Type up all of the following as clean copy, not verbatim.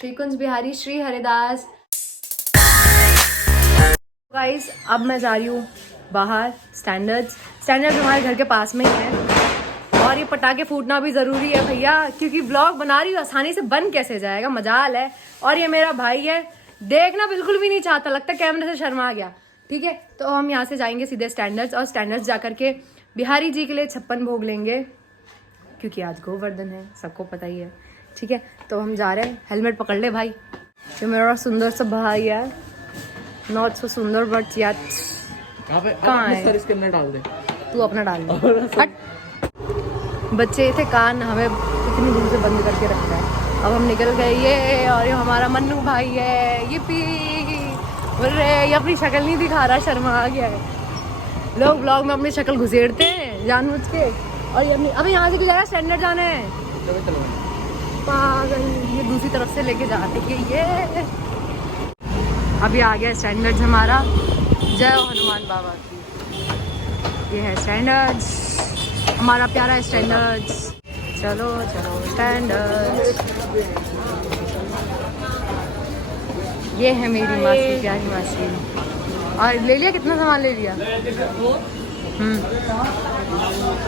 Shrikunj Bihari Shri Haridas. Guys अब मैं जा रही हूँ बाहर। स्टैंडर्ड्स हमारे घर के पास में ही है और ये पटाखे फूटना भी ज़रूरी है भैया, क्योंकि ब्लॉग बना रही हूँ, आसानी से बन कैसे जाएगा, मजाल है। और ये मेरा भाई है, देखना बिल्कुल भी नहीं चाहता, लगता है कैमरे से शर्मा गया। ठीक है, तो हम यहाँ से जाएंगे सीधे स्टैंडर्ड्स और स्टैंडर्ड्स जा करके बिहारी जी के लिए 56 भोग लेंगे, क्योंकि आज गोवर्धन है, सबको पता ही है। ठीक है, तो हम जा रहे हैं। हेलमेट पकड़ ले भाई। ये मेरा सुंदर सा भाई है, नॉट सो सुंदर बट यार कहाँ है, इसके अंदर डाल दे, तू अपना डाल दे। हट, बच्चे थे कान हमें इतनी दूर से बंद करके रखता है। अब हम निकल गए ये, और ये हमारा मन्नू भाई है। ये बोल रहे ये अपनी शक्ल नहीं दिखा रहा, शर्मा आ गया है। लोग ब्लॉग में अपनी शक्ल घुसेड़ते हैं जानबूझ के, और ये अभी यहाँ से तो जाएगा स्टैंडर्ड जाना है पागल, ये दूसरी तरफ से लेके जाते हैं ये। अभी आ गया स्टैंडर्ड्स हमारा, जय हनुमान बाबा की। ये है स्टैंडर्ड्स, हमारा प्यारा स्टैंडर्ड्स। चलो चलो स्टैंडर्ड्स। ये है मेरी मासी, प्यारी मासी। और ले लिया, कितना सामान ले लिया?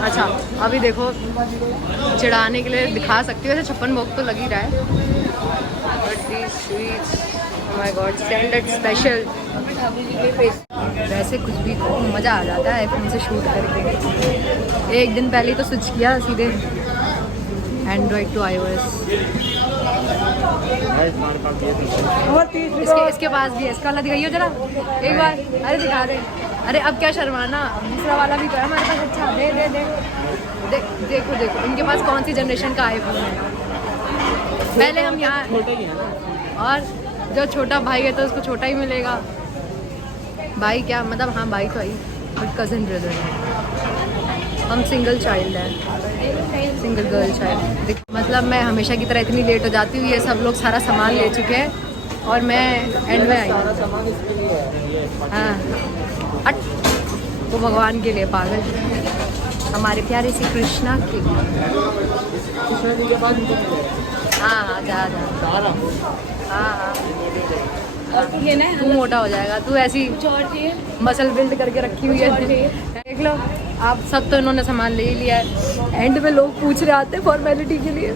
अच्छा, अभी देखो चढ़ाने के लिए दिखा सकती हूँ, वैसे 56 भोग तो लग ही रहा है। But this sweets, oh my God, standard special. वैसे कुछ भी मज़ा आ जाता है फोन से शूट करके। एक दिन पहले तो स्विच किया सीधे एंड्रॉइड टू iOS। इसके पास भी है, इसका वाला दिखाइए जरा एक बार। अरे दिखा दे, अरे अब क्या शर्माना, दूसरा वाला भी तो है हमारे पास। अच्छा दे दे दे, देखो देखो इनके पास कौन सी जनरेशन का आईफोन है। पहले हम यहाँ, और जो छोटा भाई है तो उसको छोटा ही मिलेगा। भाई क्या मतलब, हाँ भाई तो आई, बट कज़न ब्रदर है। हम सिंगल चाइल्ड है, सिंगल गर्ल चाइल्ड। मतलब मैं हमेशा की तरह इतनी लेट हो जाती हूँ, ये सब लोग सारा सामान ले चुके हैं और मैं एंड में आई हूँ। हाँ, वो भगवान के लिए, पागल, हमारे प्यारे श्री कृष्णा के लिए। हाँ हाँ जा जा, हाँ तू मोटा हो जाएगा, तू ऐसी मसल बिल्ड करके रखी हुई है। देख लो आप सब, तो इन्होंने सामान ले ही लिया है। एंड में लोग पूछ रहे आते फॉर्मेलिटी के लिए,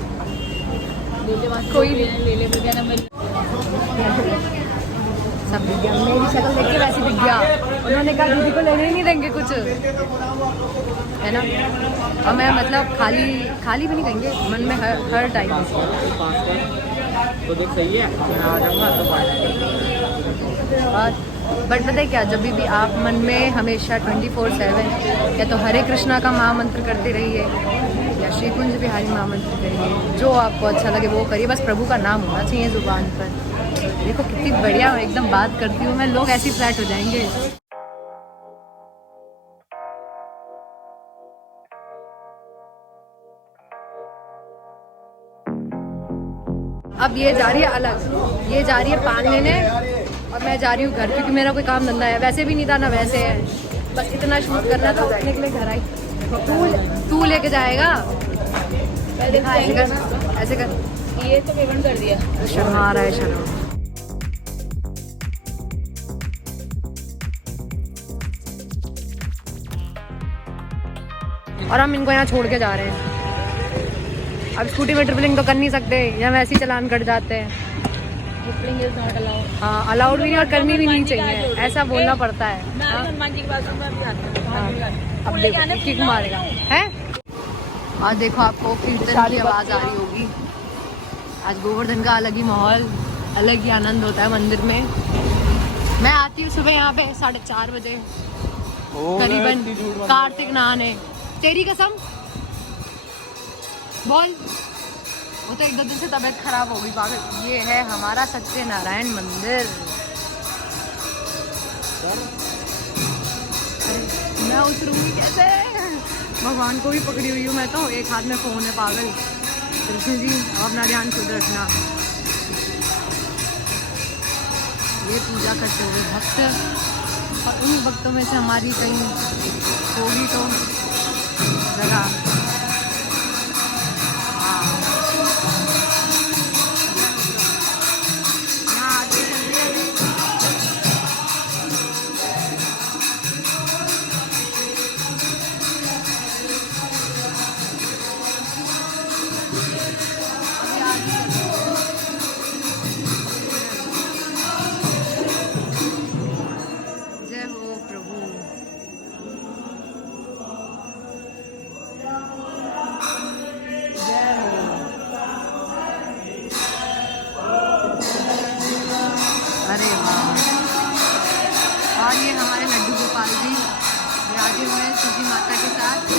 कोई नहीं सब दिख गया। मेरी शक्ल देख के वैसे दिख गया, उन्होंने कहा दीदी को लेने ही नहीं देंगे कुछ, है ना। और मैं मतलब खाली भी नहीं देंगे, मन में हर टाइम तो देख सही है, मैं आ जाऊंगा तो। और बट पता है क्या, जब भी आप मन में हमेशा 24/7 या तो हरे कृष्णा का महामंत्र करते रहिए या श्रीकुंज बिहारी महामंत्र करिए, जो आपको अच्छा लगे वो करिए, बस प्रभु का नाम होना चाहिए जुबान पर। देखो कितनी बढ़िया एकदम बात करती हूँ मैं, लोग ऐसे ही फ्लैट हो जाएंगे। अब ये जा रही है अलग, ये जा रही है पान लेने और मैं जा रही हूँ घर, क्योंकि मेरा कोई काम धंधा है वैसे भी नहीं था ना, वैसे है बस इतना शूट करना था, रखने के लिए घर आई। तू लेके जाएगा, ऐसे कर, ऐसे कर, ये तो पेमेंट कर दिया। शर्मा आ रहा है, शर्मा। और हम इनको यहाँ छोड़ के जा रहे हैं। अब स्कूटी में ट्रिपलिंग तो कर नहीं सकते, या वैसे ही चलान कट जाते हैं। Tripling is not allowed. हाँ अलाउड भी नहीं और करनी भी नहीं चाहिए, ऐसा बोलना पड़ता है। अब देखो किक मारेगा है। और देखो आपको कीर्तन की आवाज़ आ रही होगी। आज गोवर्धन का अलग ही माहौल, अलग ही आनंद होता है मंदिर में। मैं आती हूँ सुबह यहाँ पे 4:30 बजे करीबन, कार्तिक नहाने। तेरी कसम बोल, वो तो 1-2 दिन से तबीयत खराब हो गई पागल। ये है हमारा सत्यनारायण मंदिर। अरे मैं उतरूंगी कैसे, भगवान को भी पकड़ी हुई हूँ मैं तो, एक हाथ में फोन है पागल। कृष्ण जी अपना ध्यान खुद रखना। ये पूजा करते हुए भक्त, और उन भक्तों में से हमारी कहीं होगी तो जगह। हाँ आगे हुए तुलसी माता के साथ।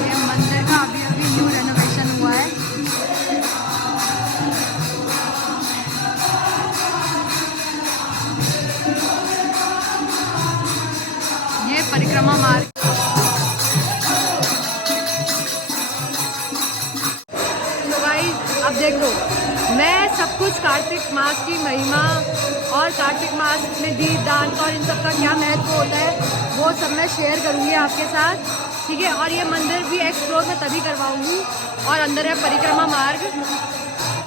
ये मंदिर का अभी अभी न्यू रेनोवेशन हुआ है। ये परिक्रमा मार्ग। अब देख लो, मैं सब कुछ कार्तिक मास की महिमा और कार्तिक मास में दीप दान और इन सब का क्या महत्व होता है वो सब मैं शेयर करूँगी आपके साथ, ठीक है। और ये मंदिर भी एक्सप्लोर मैं तभी करवाऊँगी। और अंदर है परिक्रमा मार्ग।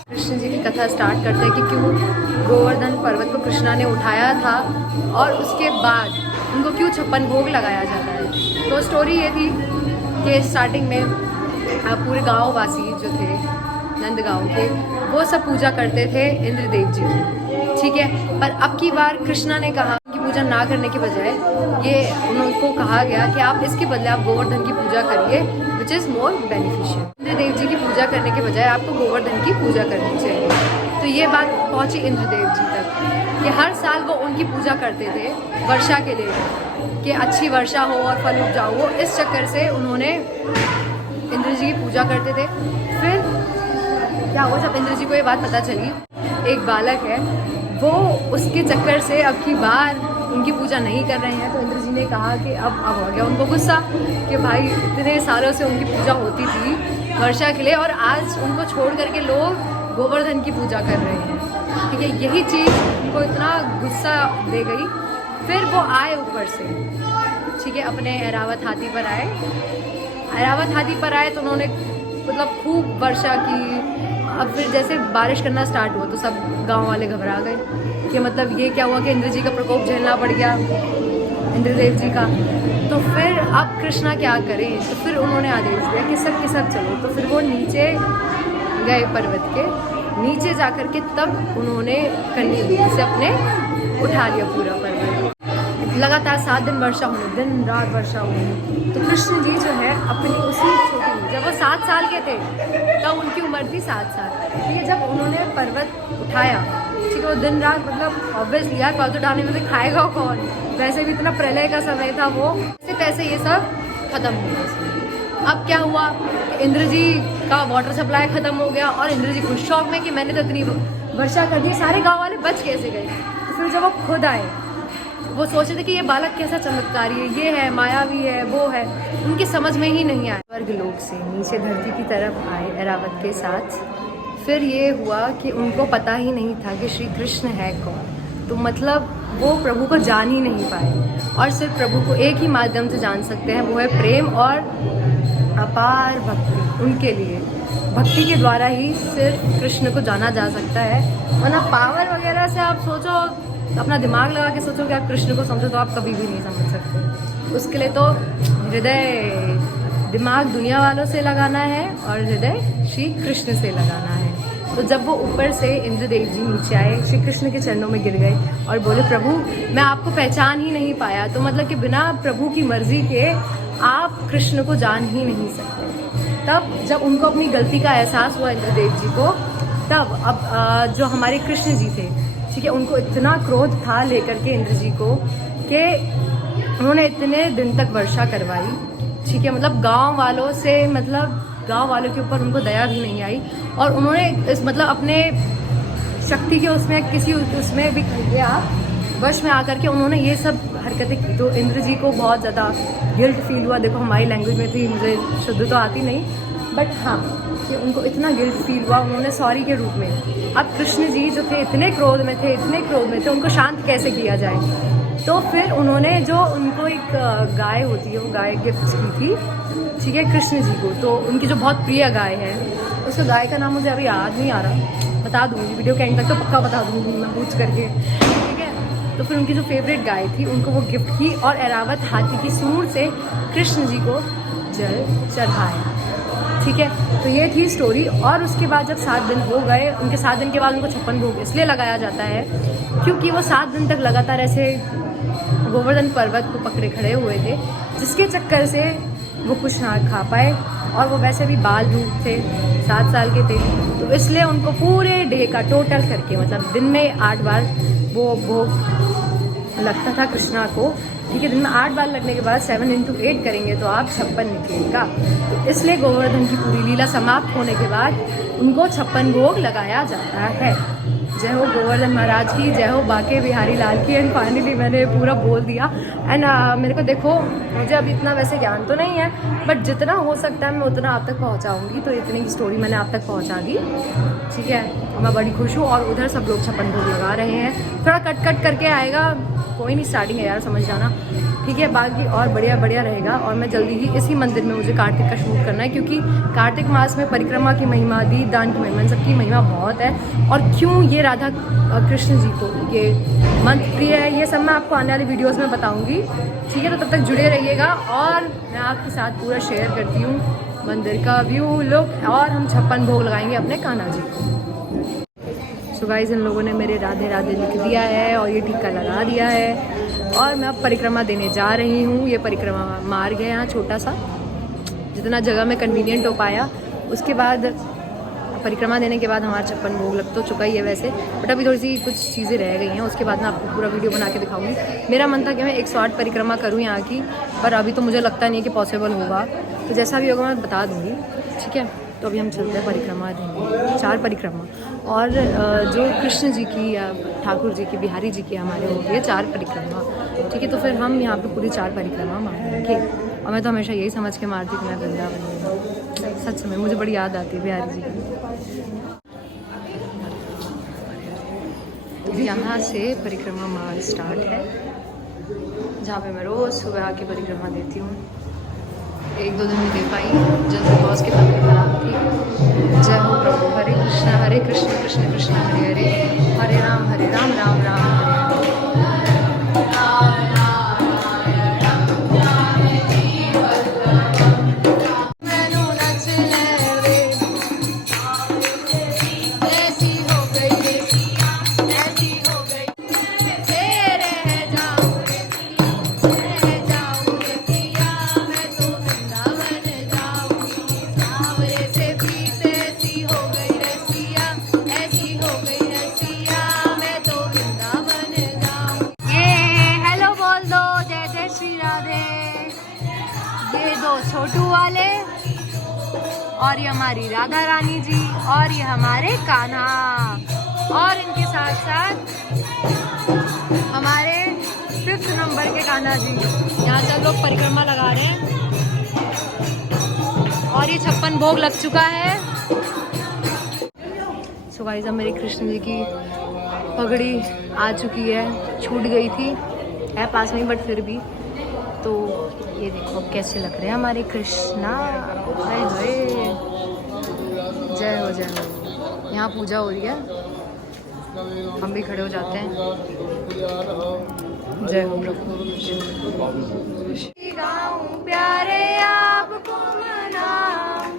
कृष्ण जी की कथा स्टार्ट करते हैं कि क्यों गोवर्धन पर्वत को कृष्णा ने उठाया था और उसके बाद उनको क्यों 56 भोग लगाया जाता है। तो स्टोरी ये थी कि स्टार्टिंग में पूरे गाँव वासी जो थे नंद गाँव के, वो सब पूजा करते थे इंद्रदेव जी की, ठीक है। पर अब की बार कृष्णा ने कहा कि पूजा ना करने के बजाय ये उनको कहा गया कि आप इसके बदले आप गोवर्धन की पूजा करिए, which is more beneficial. Indradev ji की पूजा करने के बजाय आपको गोवर्धन की पूजा करनी चाहिए। तो ये बात पहुंची इंद्रदेव जी तक कि हर साल वो उनकी पूजा करते थे वर्षा के लिए, कि अच्छी वर्षा हो और फल उपजाओ। वो इस चक्कर से उन्होंने इंद्र जी की पूजा करते थे। फिर क्या हुआ, जब इंद्र जी को ये बात पता चली, एक बालक है वो उसके चक्कर से अब की बार उनकी पूजा नहीं कर रहे हैं, तो इंद्र जी ने कहा कि अब हो गया उनको गुस्सा कि भाई इतने सालों से उनकी पूजा होती थी वर्षा के लिए और आज उनको छोड़ करके लोग गोवर्धन की पूजा कर रहे हैं, ठीक है। यही चीज़ उनको इतना गुस्सा दे गई। फिर वो आए ऊपर से, ठीक है, अपने ऐरावत हाथी पर आए। ऐरावत हाथी पर आए तो उन्होंने मतलब खूब वर्षा की। अब फिर जैसे बारिश करना स्टार्ट हुआ तो सब गांव वाले घबरा गए कि मतलब ये क्या हुआ कि इंद्र जी का प्रकोप झेलना पड़ गया इंद्रदेव जी का। तो फिर अब कृष्णा क्या करें, तो फिर उन्होंने आदेश दिया कि सब चलो। तो फिर वो नीचे गए, पर्वत के नीचे जाकर के तब उन्होंने कन्नी से अपने उठा लिया पूरा पर्वत। लगातार 7 दिन वर्षा होने, दिन रात वर्षा होने। तो कृष्ण जी जो है अपनी उसी छोटी, जब वो 7 साल के थे तब उनकी उम्र थी 7 साल, ठीक है। जब उन्होंने पर्वत उठाया, ठीक है, वो दिन रात मतलब ऑब्वियसली यार पर्वत उठाने में तो खाएगा कौन, वैसे भी इतना प्रलय का समय था, वो तैसे ये सब खत्म हो गया। अब क्या हुआ, इंद्र जी का वाटर सप्लाई खत्म हो गया और इंद्र जी खुश शौक में कि मैंने तो इतनी वर्षा कर दी, सारे गाँव वाले बच कैसे गए। तो फिर जब वो खुद आए, वो सोचे थे कि ये बालक कैसा चमत्कारी है, ये है मायावी है, वो है, उनकी समझ में ही नहीं आया। स्वर्ग लोक से नीचे धरती की तरफ आए ऐरावत के साथ। फिर ये हुआ कि उनको पता ही नहीं था कि श्री कृष्ण है कौन। तो मतलब वो प्रभु को जान ही नहीं पाए और सिर्फ प्रभु को एक ही माध्यम से जान सकते हैं, वो है प्रेम और अपार भक्ति। उनके लिए भक्ति के द्वारा ही सिर्फ कृष्ण को जाना जा सकता है, वरना पावर वगैरह से आप सोचो, अपना दिमाग लगा के सोचो कि आप कृष्ण को समझो तो आप कभी भी नहीं समझ सकते। उसके लिए तो हृदय, दिमाग दुनिया वालों से लगाना है और हृदय श्री कृष्ण से लगाना है। तो जब वो ऊपर से इंद्रदेव जी नीचे आए, श्री कृष्ण के चरणों में गिर गए और बोले प्रभु मैं आपको पहचान ही नहीं पाया। तो मतलब कि बिना प्रभु की मर्जी के आप कृष्ण को जान ही नहीं सकते। तब जब उनको अपनी गलती का एहसास हुआ इंद्रदेव जी को, तब अब जो हमारे कृष्ण जी थे, ठीक है, उनको इतना क्रोध था लेकर के इंद्र जी को कि उन्होंने इतने दिन तक वर्षा करवाई, ठीक है। मतलब गांव वालों से, मतलब गांव वालों के ऊपर उनको दया भी नहीं आई और उन्होंने इस मतलब अपने शक्ति के उसमें किसी उसमें भी गया वश में आकर के उन्होंने ये सब हरकतें की। तो इंद्र जी को बहुत ज़्यादा गिल्ट फील हुआ। देखो हमारी लैंग्वेज में थी, मुझे शुद्ध तो आती नहीं, बट हाँ कि उनको इतना गिल्ट फील हुआ, उन्होंने सॉरी के रूप में। अब कृष्ण जी जो थे इतने क्रोध में थे, उनको शांत कैसे किया जाए। तो फिर उन्होंने जो उनको एक गाय होती है, वो गाय गिफ्ट की थी, ठीक है, कृष्ण जी को। तो उनकी जो बहुत प्रिय गाय है, उसका गाय का नाम मुझे अभी याद नहीं आ रहा, बता दूँगी वीडियो के एंड तक तो पक्का बता दूँगी मैं पूछ करके, ठीक है। तो फिर उनकी जो फेवरेट गाय थी उनको वो गिफ्ट की और ऐरावत हाथी की सूंड से कृष्ण जी को जल चढ़ाया, ठीक है। तो ये थी स्टोरी। और उसके बाद जब 7 दिन हो गए, उनके 7 दिन के बाद उनको 56 भोग इसलिए लगाया जाता है क्योंकि वो 7 दिन तक लगातार ऐसे गोवर्धन पर्वत को पकड़े खड़े हुए थे, जिसके चक्कर से वो कुछ ना खा पाए, और वो वैसे भी बाल दूध थे, 7 साल के थे, तो इसलिए उनको पूरे डे का टोटल करके मतलब दिन में 8 बार वो भोग लगता था कृष्णा को। ठीक है, दिन में 8 बार लगने के बाद 7 × 8 करेंगे तो आप 56 निकलेगा। तो इसलिए गोवर्धन की पूरी लीला समाप्त होने के बाद उनको 56 भोग लगाया जाता है। जय हो गोवर्धन महाराज की, जय हो बाके बिहारी लाल की। एंड फाइनली मैंने पूरा बोल दिया। एंड मेरे को देखो, मुझे अभी इतना वैसे ज्ञान तो नहीं है, बट जितना हो सकता है मैं उतना आप तक पहुंचाऊंगी। तो इतनी की स्टोरी मैंने आप तक पहुंचा दी। ठीक है, मैं बड़ी खुश हूँ। और उधर सब लोग 56 भोग लगा रहे हैं, थोड़ा कट करके आएगा, कोई नहीं, स्टार्टिंग है यार, समझ जाना। ठीक है, बाकी और बढ़िया रहेगा। और मैं जल्दी ही इसी मंदिर में मुझे कार्तिक का शूट करना है, क्योंकि कार्तिक मास में परिक्रमा की महिमा, दीपदान की महिमा, इन सबकी महिमा बहुत है। और क्यों ये राधा कृष्ण जी को ये मंत्र प्रिय है, ये सब मैं आपको आने वाली वीडियोस में बताऊंगी। ठीक है, तो तब तक जुड़े रहिएगा। और मैं आपके साथ पूरा शेयर करती हूँ मंदिर का व्यू, लुक, और हम 56 भोग लगाएंगे अपने कान्हा जी को। सो गाइस, इन लोगों ने मेरे राधे राधे लिख दिया है और ये टीका लगा दिया है। और मैं अब परिक्रमा देने जा रही हूँ। ये परिक्रमा मार्ग है यहाँ छोटा सा, जितना जगह में कन्वीनियंट हो पाया। उसके बाद परिक्रमा देने के बाद हमारा 56 भोग लग तो चुका ही है वैसे, बट अभी थोड़ी सी कुछ चीज़ें रह गई हैं। उसके बाद मैं आपको पूरा वीडियो बना के दिखाऊंगी। मेरा मन था कि मैं 108 परिक्रमा करूँ यहाँ की, पर अभी तो मुझे लगता नहीं है कि पॉसिबल होगा। तो जैसा भी होगा मैं बता दूँगी। ठीक है, तो अभी हम चलते हैं परिक्रमा देंगे, 4 परिक्रमा। और जो कृष्ण जी की या ठाकुर जी की, बिहारी जी की हमारे हो गई है 4 परिक्रमा। ठीक है, तो फिर हम यहाँ पे पूरी 4 परिक्रमा मारेंगे। और मैं तो हमेशा यही समझ के मारती कि मैं वृंदावन में, सच में मुझे बड़ी याद आती है बिहारी जी की। यहाँ से परिक्रमा मार्ग स्टार्ट है, जहाँ पे मैं रोज़ सुबह आके परिक्रमा देती हूँ। 1-2 दिन में दे पाई, जल्दी बॉस के तबियत खराब थी। जय हो प्रभु, हरे कृष्ण कृष्ण कृष्ण हरे हरे, हरे राम राम राम हरे छोटू वाले, और ये हमारी राधा रानी जी, और ये हमारे कान्हा, और इनके साथ साथ हमारे 5th नंबर के कान्हा जी। यहाँ सब लोग परिक्रमा लगा रहे हैं और ये 56 भोग लग चुका है। सो गाइस, अब मेरी कृष्ण जी की पगड़ी आ चुकी है, छूट गई थी, है पास में बट फिर भी। तो ये देखो कैसे लग रहे हैं हमारे कृष्णा। हाय हाय, जय हो। यहाँ पूजा हो रही है, हम भी खड़े हो जाते हैं। जय हो प्रभु। प्यारे आपको मनाऊं,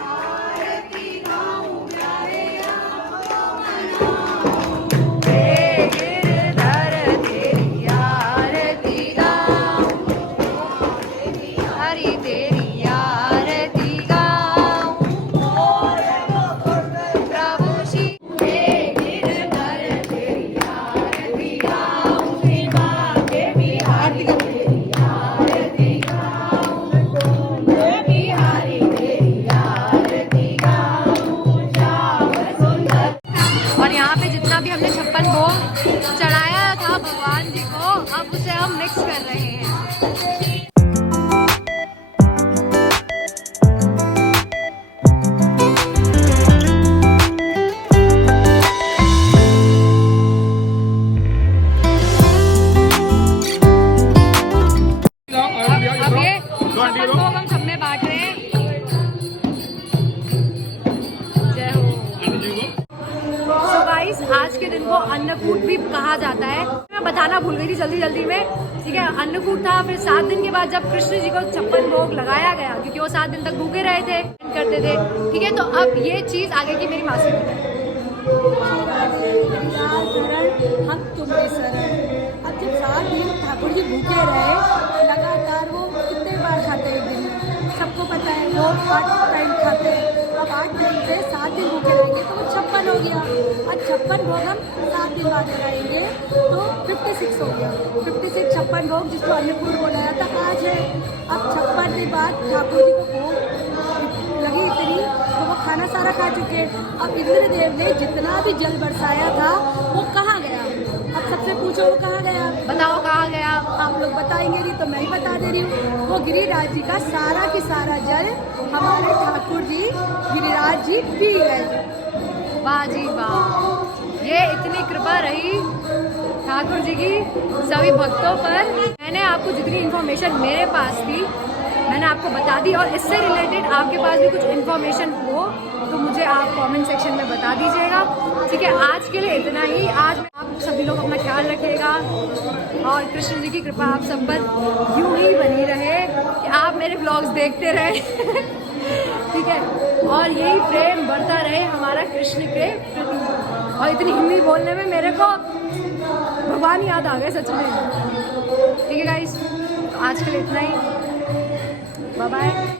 आरती गाऊं, प्यारे आपको मनाऊं, गिरधर तेरी आरती गाऊं, हरि तेरी आरती गाऊं, प्रभु श्री गिरधर तेरी आरती गाऊं, श्री बाके बिहारी तेरी आरती गाऊं, बिहारी तेरी आरती गाऊं, श्याम सुंदर। और यहाँ पे जितना भी हमने 56 भोग चढ़ाया था भगवान जी को, अब उसे हम मिक्स कर रहे हैं। अब ये 56 भोग हम सब में बांट रहे हैं। जय हो। So guys, आज के दिन को अन्नकूट भी कहा जाता है। मैं बताना भूल गई थी जल्दी में। ठीक है, अन्नकूट था। फिर 7 दिन के बाद जब कृष्ण जी को 56 भोग लगाया गया, क्योंकि वो 7 दिन तक भूखे रहे थे, करते थे। ठीक है, तो अब ये चीज आगे की मेरी मासी हम तुम्हें शरण। अब जब 7 दिन ठाकुर जी भूखे रहे, लगातार वो कितने बार खाते एक दिन में? 8 टाइम खाते हैं। अब 8 टाइम से 7 दिन भूखे रहेंगे तो वो 56 हो गया। और 56 भोग हम 7 दिन बाद बनाएंगे तो 56 हो गया। 56 56 भोग जिसको अन्नकूट बनाया था आज है। अब 56 दिन बाद ठाकुर जी को भूख लगी इतनी तो वो खाना सारा खा चुके। अब इंद्रदेव ने जितना भी जल बरसाया था वो कहाँ गया? अब सबसे पूछो वो कहाँ गया? बताओ कहाँ गया? आप लोग बताएंगे नहीं तो मैं ही बता दे रही हूँ। वो गिरिराज जी का सारा की सारा जल हमारे ठाकुर जी गिरिराज जी पी गए। वाह जी वाह, ये इतनी कृपा रही ठाकुर जी की सभी भक्तों पर। मैंने आपको जितनी इन्फॉर्मेशन मेरे पास थी मैंने आपको बता दी, और इससे रिलेटेड आपके पास भी कुछ इन्फॉर्मेशन हो तो मुझे आप कमेंट सेक्शन में बता दीजिएगा। ठीक है, आज के लिए इतना ही। आज आप सभी लोग अपना ख्याल रखिएगा और कृष्ण जी की कृपा आप सब पर यूं ही बनी रहे कि आप मेरे ब्लॉग्स देखते रहे। ठीक है, और यही प्रेम बढ़ता रहे हमारा कृष्ण के प्रति। और इतनी हिंदी बोलने में मेरे को भगवान याद आ गए सच में। ठीक है गाइस, तो आज के लिए इतना ही। Bye bye.